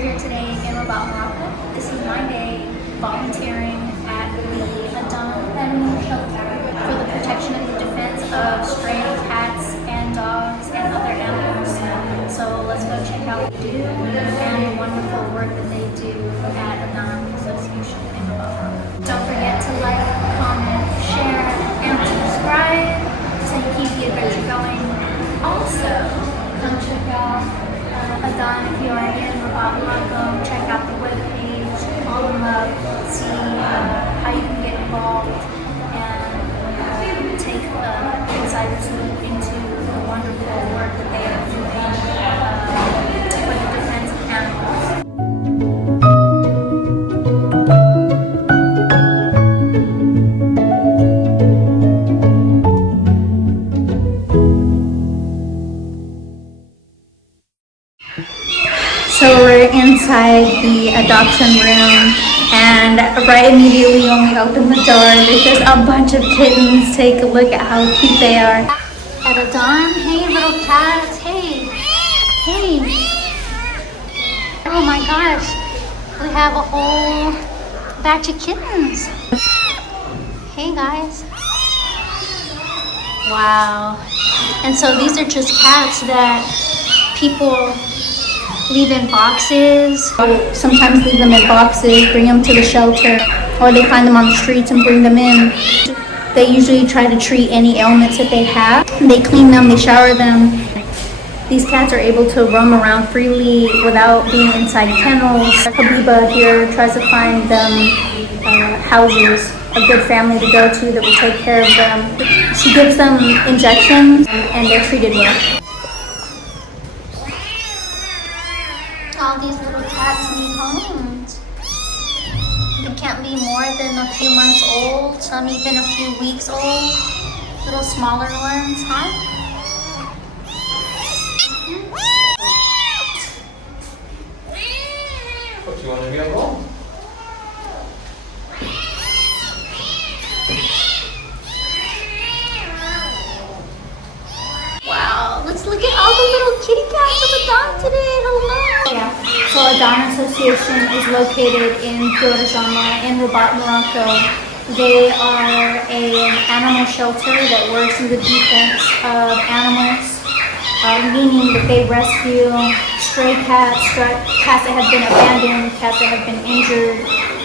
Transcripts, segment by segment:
here today in Rabat, Morocco. This is my day volunteering at the ADAN Animal Shelter for the protection and the defense of stray cats and dogs and other animals. So let's go check out what they do and the wonderful work that they do at ADAN Association in Rabat, Morocco. Don't forget to like, comment, share, and subscribe so you keep the adventure going. Also, come check out ADAN if you are in Rabat, Morocco. Check out the webpage, call them up, see how you can get involved, and take an insider's look into the wonderful work that they are doing for the defense of animals. So we're inside the adoption room, and right immediately when we open the door, there's just a bunch of kittens. Take a look at how cute they are. At ADAN, hey little cats, hey. Oh my gosh, we have a whole batch of kittens. Hey guys. Wow. And so these are just cats that people leave in boxes. Sometimes leave them in boxes, bring them to the shelter, or they find them on the streets and bring them in. They usually try to treat any ailments that they have. They clean them, they shower them. These cats are able to roam around freely without being inside kennels. Habiba here tries to find them houses, a good family to go to that will take care of them. She gives them injections and they're treated well. All these little cats need homes. They can't be more than a few months old, some even a few weeks old. Little smaller ones, huh? What, you want to be on roll? Wow, let's look at all the little kitty cats of ADAN today. Hello. Yeah, so ADAN Association is located in Diour in Rabat, Morocco. They are an animal shelter that works in the defense of animals, meaning that they rescue stray cats, cats that have been abandoned, cats that have been injured.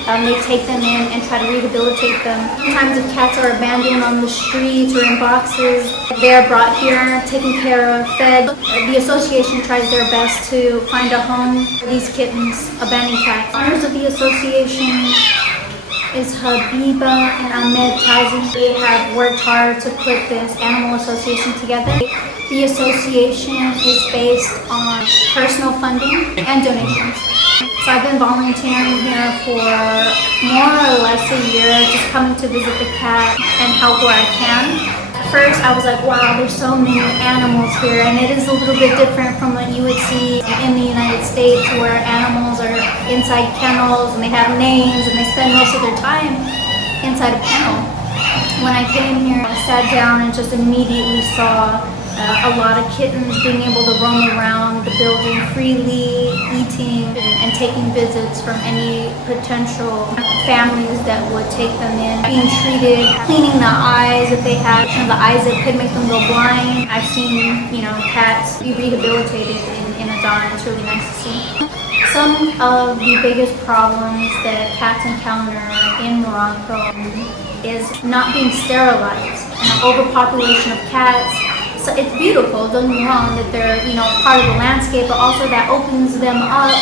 They take them in and try to rehabilitate them. Sometimes if cats are abandoned on the streets or in boxes, they are brought here, taken care of, fed. The association tries their best to find a home for these kittens, abandoned cats. Owners of the association is Habiba and Ahmed. They have worked hard to put this animal association together. The association is based on personal funding and donations. So I've been volunteering here for more or less a year, just coming to visit the cat and help where I can. At first I was like, wow, there's so many animals here, and it is a little bit different from what you would see in the United States, where animals are inside kennels and they have names and they spend most of their time inside a kennel. When I came here, I sat down and just immediately saw a lot of kittens being able to roam around the building freely, eating and taking visits from any potential families that would take them in, being treated, cleaning the eyes if they have, the eyes that could make them go blind. I've seen, cats be rehabilitated in ADAN. It's really nice to see. Some of the biggest problems that cats encounter in Morocco is not being sterilized and the overpopulation of cats. So it's beautiful, don't get me wrong, that they're part of the landscape, but also that opens them up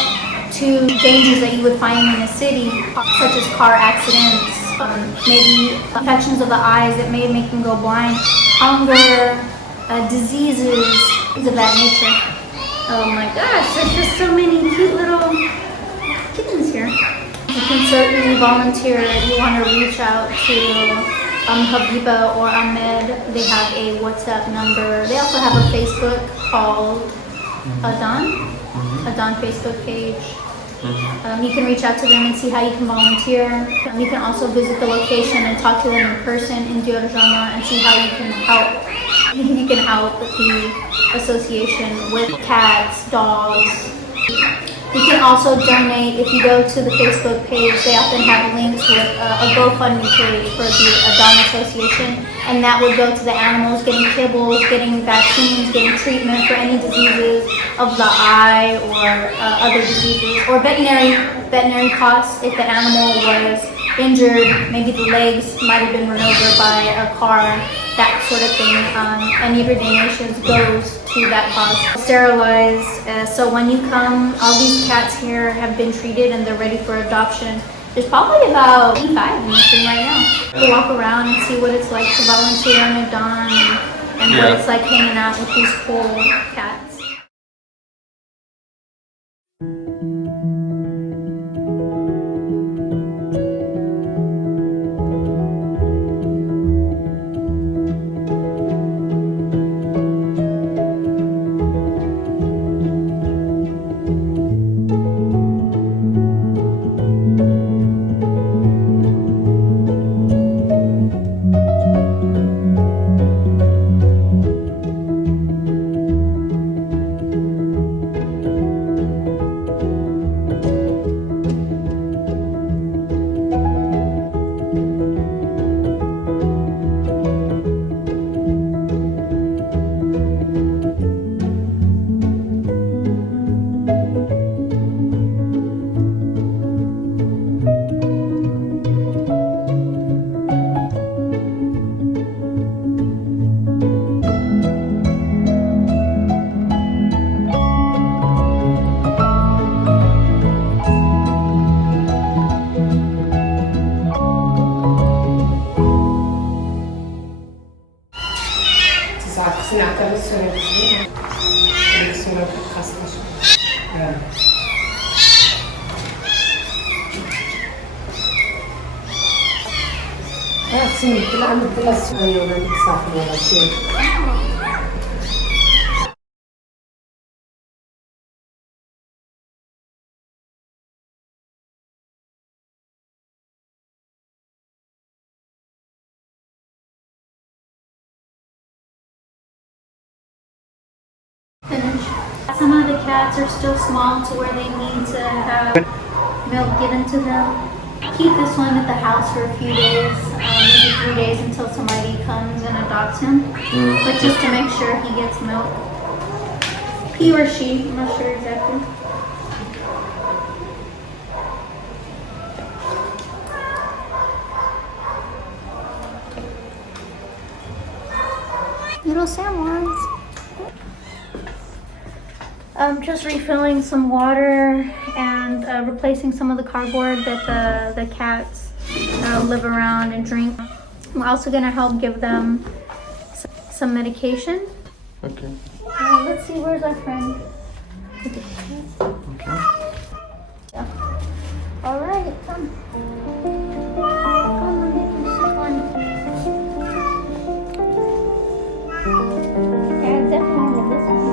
to dangers that you would find in a city, such as car accidents, maybe infections of the eyes that may make them go blind, hunger, diseases, things of that nature. Oh my gosh, there's just so many cute little kittens here. You can certainly volunteer if you want to reach out to Habiba or Ahmed. They have a WhatsApp number. They also have a Facebook called ADAN, ADAN Facebook page. You can reach out to them and see how you can volunteer. You can also visit the location and talk to them in person in Diour and see how you can help. You can help the association with cats, dogs. You can also donate if you go to the Facebook page. They often have links with a GoFundMe page for the ADAN Association, and that would go to the animals getting kibbles, getting vaccines, getting treatment for any diseases of the eye or other diseases, or veterinary costs if the animal was injured, maybe the legs might have been run over by a car, that sort of thing. Any of your donations goes to that cause. Sterilized, so when you come, all these cats here have been treated and they're ready for adoption. There's probably about 5 in this room right now. You walk around and see what it's like to volunteer on ADAN and what it's like hanging out with these cool cats. Some of the cats are still small to where they need to have milk given to them. Keep this one at the house for a few days, maybe 3 days until somebody comes and adopts him. But just to make sure he gets milk. He or she, I'm not sure exactly. Little sandworms. Just refilling some water and replacing some of the cardboard that the cats live around and drink. I'm also gonna help give them some medication. Okay. Let's see, where's our friend? Okay. Yeah. All right, come. Come, let me do this one. Yeah, definitely with this one.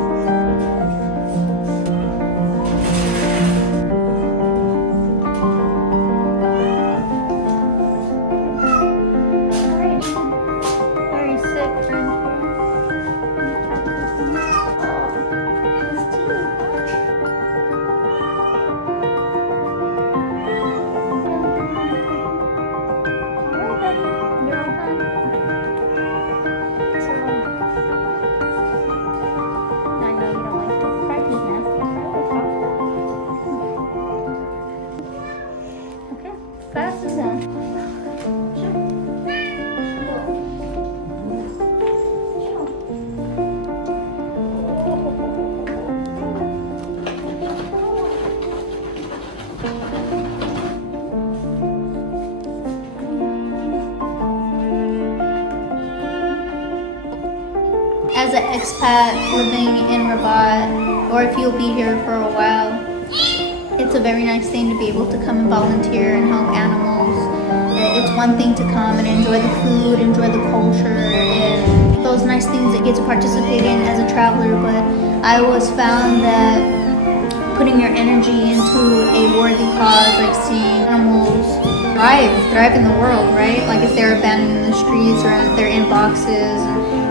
As an expat living in Rabat, or if you'll be here for a while, it's a very nice thing to be able to come and volunteer and help animals. It's one thing to come and enjoy the food, enjoy the culture, and those nice things that you get to participate in as a traveler, but I always found that putting your energy into a worthy cause, like seeing animals thrive in the world, right? Like if they're abandoned in the streets or if they're in boxes,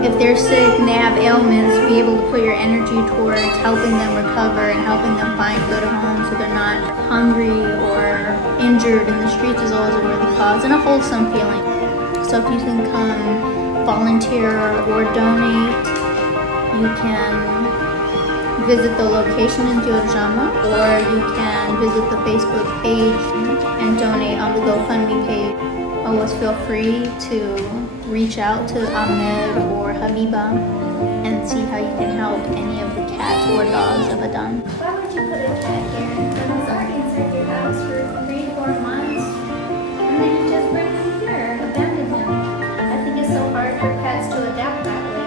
if they're sick and they have ailments, be able to put your energy towards helping them recover and helping them find good homes so they're not hungry or injured in the streets is always a worthy cause and a wholesome feeling. So if you can come volunteer or donate, you can visit the location in Diour, or you can visit the Facebook page and donate on the GoFundMe page. Always feel free to reach out to Ahmed or Habiba and see how you can help any of the cats or dogs of Adan. Why would you put a cat here? It was already inside your house for 3 to 4 months, and then you just bring him here, abandon him. I think it's so hard for cats to adapt that way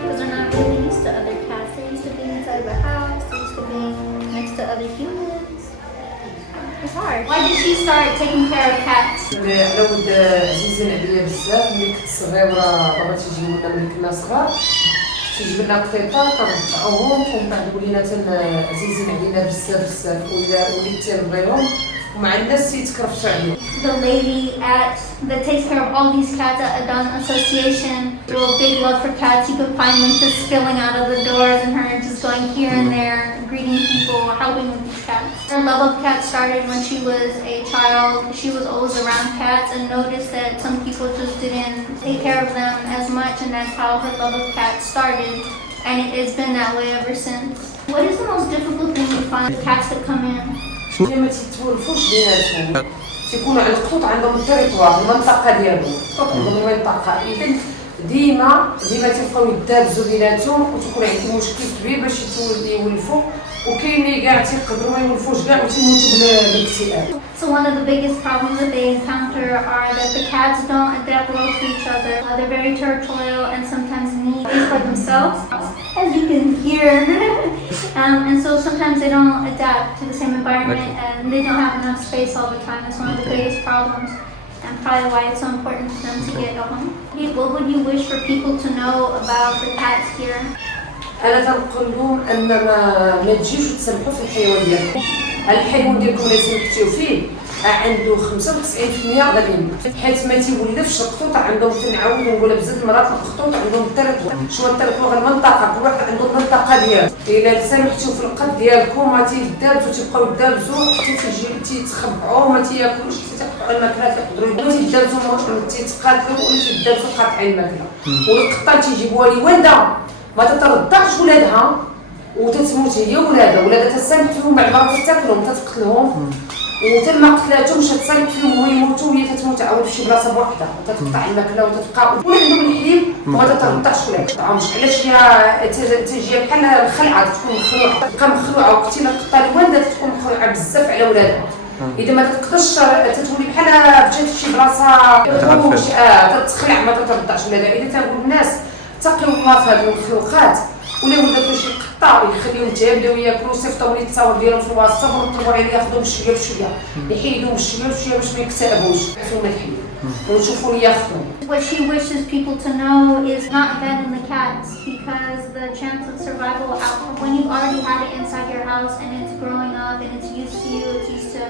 because they're not really used to other cats. They're used to being inside the house. They're used to being next to other humans. It's hard. Why did she start taking care of cats? على ود عزيزين عليا بزاف. ملي كنت صغيرة بابا تيجيو لنا ملي كنا صغار، تيجيب لنا قطيطة كنرضعوهم ومن بعد ولينا عزيزين علينا بزاف بزاف وليت تنبغيهم ومع الناس تيتكرفت عليهم. The lady that takes care of all these cats at ADAN Association, through a big love for cats, you could find them just spilling out of the doors and her just going here and there, greeting people, helping with these cats. Her love of cats started when she was a child. She was always around cats and noticed that some people just didn't take care of them as much, and that's how her love of cats started. And it's been that way ever since. What is the most difficult thing you find with cats that come in? ما تيتولفوش بيناتهم، تيكونوا على الخطوط عندهم التريتوار المنطقه ديالهم، عندهم المنطقه، اذا ديما تيبقاو يدابزوا بيناتهم وتكون عندهم مشكل كبير باش يولفوا، وكاين كاع تيقدروا ما يولفوش كاع وتيموتوا بالاكتئاب. So one of the biggest problems that they encounter are that the cats don't adapt well to each other. They're very territorial and sometimes need space for themselves, as you can hear. And so sometimes they don't adapt to the same environment and they don't have enough space all the time. It's one of the biggest problems and probably why it's so important for them to get a home. What would you wish for people to know about the cats here? انا تنقول لهم ان ما تجيوش تسمحوا في الحيوان ديالكم. الحيوان ديالكم اللي سمحتيو فيه عنده 95% غادي يموت، حيت ما تيولفش الخطوط عندهم. تنعاود نقولها بزاف المرات، الخطوط عندهم التراتوار. شنو التراتوار؟ المنطقه، كل واحد عنده المنطقه ديالو. الا سمحتيو في القد ديالكم ما تيدابزوا، تيبقاو يدابزوا حتى تيتخبعوا، ما تياكلوش، تيقطعوا الماكله، تيقدروا تيدابزوا، تيتقاتلوا ولا تيدابزوا قاطعين الماكله. والقطه تيجيبوها لي ولده ما تترضعش ولادها وتتموت هي ولادها تسامح فيهم، بعد مرات تاكلهم تتقتلهم، وتما قتلاتهم تسامح فيهم ويموتوا وهي تتموت عاود في شي بلاصه بوحدها وتتقطع الماكله وتتبقى ولا عندهم الحليب وما تترضعش ولادها. علاش هي تجي بحال الخلعه، تكون مخلوعه، تبقى مخلوعه وقتي القطه الوالده تكون مخلوعه بزاف على ولادها. اذا ما تقدرش تتولي بحال مشات لشي بلاصه تتخلع ما تترضعش ولادها. اذا تنقول الناس تقيو الله في هاد المخلوقات ولا ولات شي قطه يخليهم يبداو ياكلوا، صيفطوا لي التصاور ديالهم في الواتساب ونطلبوا عليه ياخذوا بشويه بشويه، يحيدوا بشويه بشويه باش ما يكتئبوش، يعطيهم الحليب ونشوفوا لي ياخذوا. What she wishes people to know is not abandon the cats, because the chance of survival when you already had it inside your house and it's growing up and it's used to you, it's used to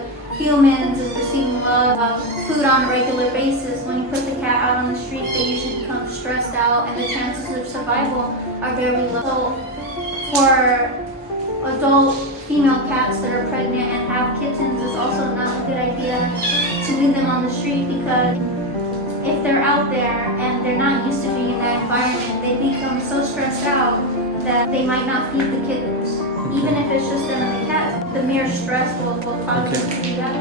humans and receiving love, food on a regular basis. When you put the cat out on the street, they usually become stressed out and the chances of survival are very low. So for adult female cats that are pregnant and have kittens, it's also not a good idea to leave them on the street, because if they're out there and they're not used to being in that environment, they become so stressed out that they might not feed the kittens. Even if it's just them and the cat, the mere stress will cause them to do that.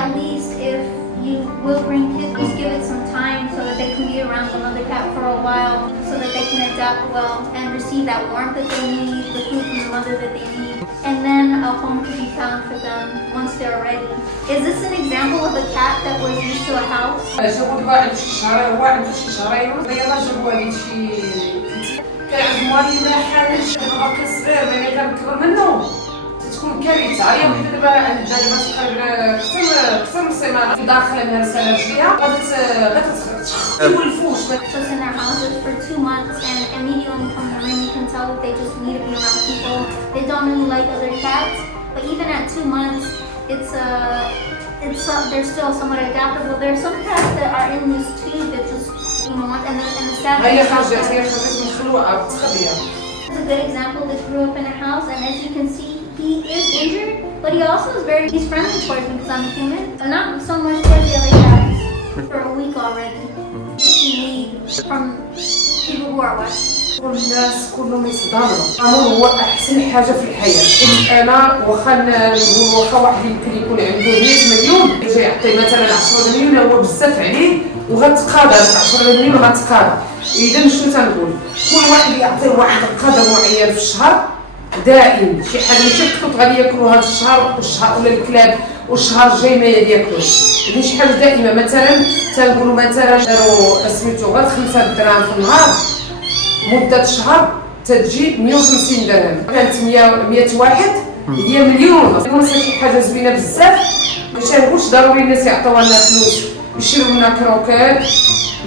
At least if you will bring kittens, give it some time so that they can be around another cat for a while, so that they can adapt well and receive that warmth that they need, the food from the mother that they need. And then a home can be found for them once they're ready. Is this an example of a cat that was used to a house? جابوا دابا عنده شي شهرين، هو عنده شي شهرين ونص، يلاه جابوها لي شي كان عند موالي ما حالش، دابا باقي صغير، ملي كان كبر منه تكون كارثه. هي وحده دابا عندها دابا تقريبا كثر من سيمانه داخله من رساله رجليها غادي تولفوش. So it's in their houses for 2 months, and immediately when you come in the room you can tell that they just need to be around people. They don't really like other cats, but even at 2 months they're still somewhat adaptable. There are some cats that are in this tube that just and the sad thing about مخلوعه متخبيه. It's a good example that grew up in a house, and as you can see, he is injured, but he also is he's friendly towards me because I'm a human, but not so much towards the other cats. For a week already. Just need from people who are watching. الناس كلهم يصدموا. الأمر هو أحسن حاجة في الحياة. أنا واخا نقول واخا واحد يمكن يكون عنده 100 مليون يجي يعطي مثلا 10 مليون هو بزاف عليه وغتقادر 10 مليون غتقادر. إذا شنو تنقول؟ كل واحد يعطي واحد القدر معين في الشهر دائم شي حاجة ماشي القطط غادي ياكلوا هذا الشهر والشهر ولا الكلاب والشهر الجاي ما ياكلوا. إذا شي حاجة دائمة مثلا تنقولوا مثلا داروا سميتو غير 5 دراهم في النهار مدة شهر تتجي 150 درهم. كانت 100 واحد هي مليون. كون شي حاجة زوينة بزاف باش نقولش ضروري الناس يعطيوها لنا فلوس يشريو لنا كروكات.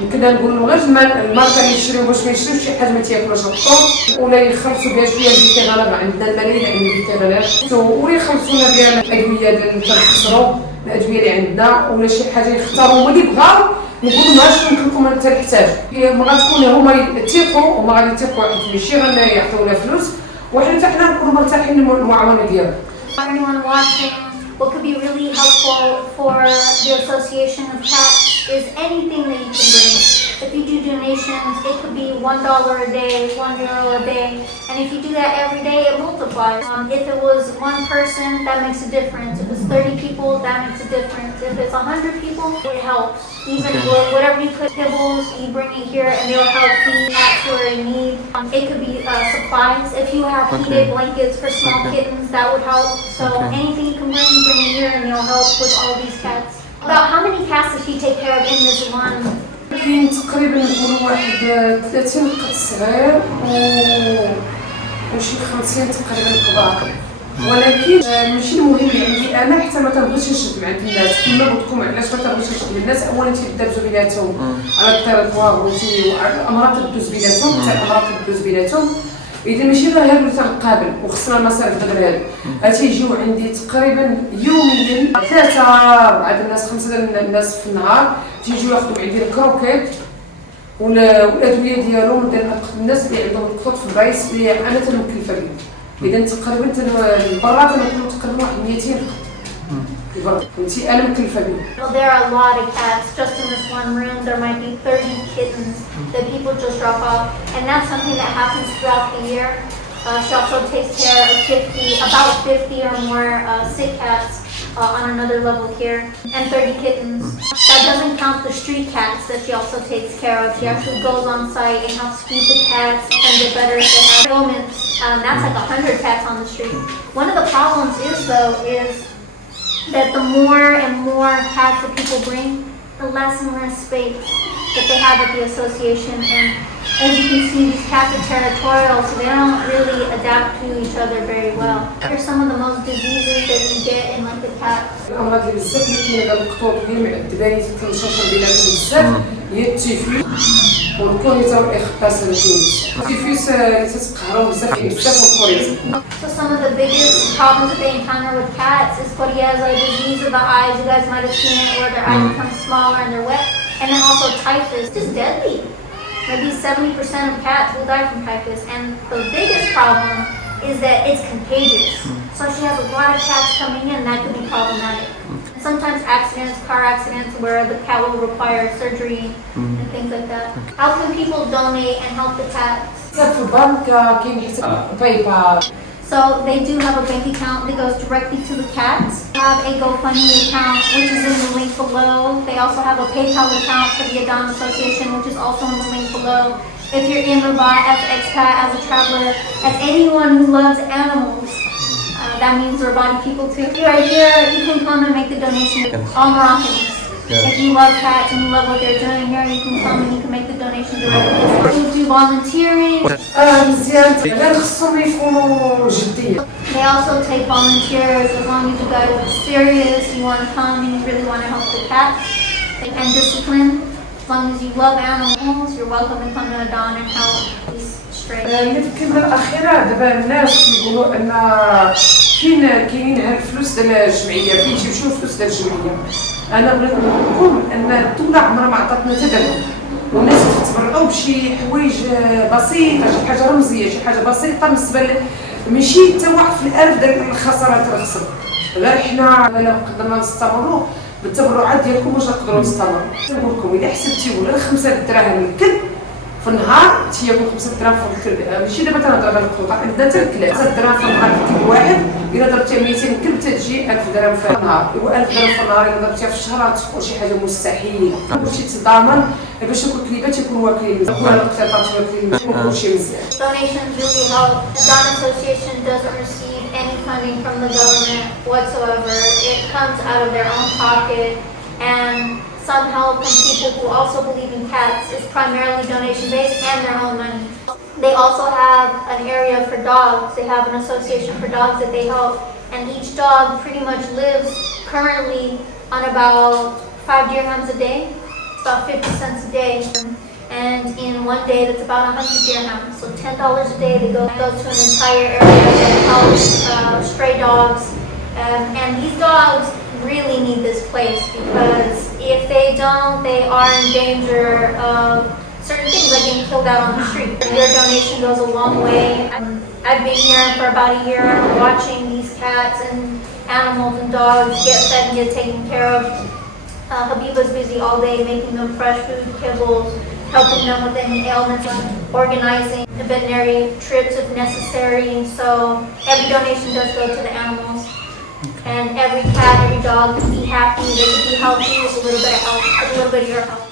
يمكن نقول غير الماركه اللي يشريو باش ما يشريوش شي حاجه ما تياكلوش الطون ولا يخلصوا بها شويه الفيتامينات. عندنا الملايين عندنا الفيتامينات ولا يخلصوا لنا بها الادويه اللي كنخسروا الادويه اللي عندنا ولا شي حاجه يختاروا هما اللي بغاو. نقولوا ما شنو لكم انت تحتاج ما غتكون هما يثيقوا وما غادي يثيقوا واحد ماشي غيعطيونا فلوس وحنا حتى حنا نكونوا مرتاحين المعاونه ديالهم. Anyone watching, what could be really helpful for the association of cats is anything that you can bring. If you do donations, it could be $1 a day, €1 a day, and if you do that every day, it multiplies. If it was one person, that makes a difference. If it's 30 people, that makes a difference. If it's 100 people, it helps. Even whatever you put kibbles, you bring it here, and they'll help feed cats who are in need. It could be supplies. If you have heated blankets for small kittens, that would help. So anything you can bring it here, and you'll help with all these cats. About how many cats does she take care of in this one? كاين تقريبا نقولوا واحد 30 قط صغير وشي 50 تقريبا كبار. ولكن ماشي المهم اللي عندي انا حتى ما تنبغيش نشد مع الناس كما قلت لكم. علاش ما تنبغيش نشد الناس؟ اولا تيدابزوا بيناتهم على التيريطوار والامراض تدوز بيناتهم حتى الامراض تدوز بيناتهم. اذا ماشي غير هادو اللي تنقابل وخصنا المصاريف غير هادو تيجيو عندي تقريبا يوميا 3 4 الناس 5 الناس في النهار تيجيو ياخذوا عندي الكروكيت والادويه ديالهم ديال الناس اللي عندهم القطط في البايس اللي انا تنمكلفه بهم. اذا تقريبا البرا تنقولوا تقريبا واحد 200 قط فهمتي انا مكلفه بهم. Well, there are a lot of cats just in this one room. There might be 30 kittens that people just drop off, and that's something that happens throughout the year. She also takes care of about 50 or more sick cats on another level here, and 30 kittens. That doesn't count the street cats that she also takes care of. She actually goes on site and helps feed the cats and get better if they have ailments. That's like 100 cats on the street. One of the problems is that the more and more cats that people bring, the less and less space that they have at the association. And as you can see, these cats are territorial, so they don't really adapt to each other very well. What are some of the most diseases that you get in like the cats? الامراض اللي بزاف اللي كاينه دابا القطوط اللي معذباني تنتشر بيناتهم بزاف هي التيفوس والكوريزا والاخباس اللي كاين بزاف. التيفوس اللي تتقهروا بزاف كاين بزاف والكوريزا. So some of the biggest problems that they encounter with cats is coriaza, disease of the eyes. You guys might have seen it where their eyes become smaller and they're wet. And then also typhus. It's just deadly. Maybe 70% of cats will die from typhus. And the biggest problem is that it's contagious. So she has a lot of cats coming in, that could be problematic. Sometimes accidents, car accidents, where the cat will require surgery and things like that. How can people donate and help the cats? في البنك كاين حساب بايبال. So they do have a bank account that goes directly to the cats. They have a GoFundMe account, which is in the link below. They also have a PayPal account for the ADAN Association, which is also in the link below. If you're in Rabat as an expat, as a traveler, as anyone who loves animals, that means Rabati people too. If you are here, you can come and make the donation. All Moroccans. If you love cats and you love what they're doing here, you can come and you can make the donation directly. We do volunteering. مزيان غير خصهم يكونوا جديين. They also take volunteers as long as you guys are serious, you want to come and you really want to help the cats. And discipline. As long as you love animals, you're welcome to come to ADAN and help these stray. اللي في الكلمه الاخيره دابا الناس يقولوا ان كاينين هاد الفلوس ديال الجمعيه فين تيمشيو الفلوس ديال الجمعيه. انا بغيت نقول ان الدوله عمرها ما عطاتنا حتى درهم والناس تتبرعوا بشي حوايج بسيطه، شي حاجه رمزيه، شي حاجه بسيطه بالنسبه ماشي حتى واحد في الالف ديال الخسارات اللي خسر. لا حنا الا قدرنا نستمروا بالتبرعات ديالكم واش نقدروا نستمروا. نقول لكم الا حسبتي ولا 5 دراهم الكل في النهار تياكل 5 دراهم في الكل، ماشي دابا تنهضر على القطوطه، عندنا حتى الكلاب 5 دراهم في النهار الكل واحد، الا ضربتيها 200 كلب تجي 1000 درهم في النهار، و1000 درهم في النهار الا ضربتيها في الشهر تكون شي حاجه مستحيله. كلشي تضامن باش ياكل كليبات يكونوا واكلين مزيان، ولا الاقتطاعات واكلين مزيان، كلشي مزيان. Donations really help. The ADAN Association doesn't receive any funding from the government whatsoever. It comes out of their own pocket, and some help from people who also believe in cats is primarily donation based and their own money. They also have an area for dogs. They have an association for dogs that they help, and each dog pretty much lives currently on about 5 dirhams a day. It's about 50 cents a day. And in one day, that's about 100 dirhams. So $10 a day they go to an entire area that helps stray dogs. And these dogs really need this place, because if they don't, they are in danger of certain things like getting killed out on the street. Your donation goes a long way. I've been here for about a year watching these cats and animals and dogs get fed and get taken care of. Habiba's busy all day making them fresh food, kibbles, helping them with any ailments, organizing veterinary trips if necessary. So every donation does go to the animals. And every cat, every dog can be happy, they can be healthy with a little bit of help, with a little bit of your help.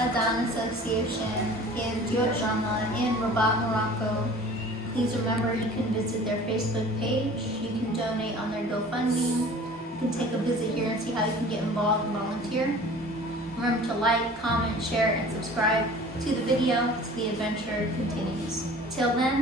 ADAN Association in Diour in Rabat, Morocco. Please remember you can visit their Facebook page, you can donate on their GoFundMe, you can take a visit here and see how you can get involved and volunteer. Remember to like, comment, share, and subscribe to the video so the adventure continues. Till then,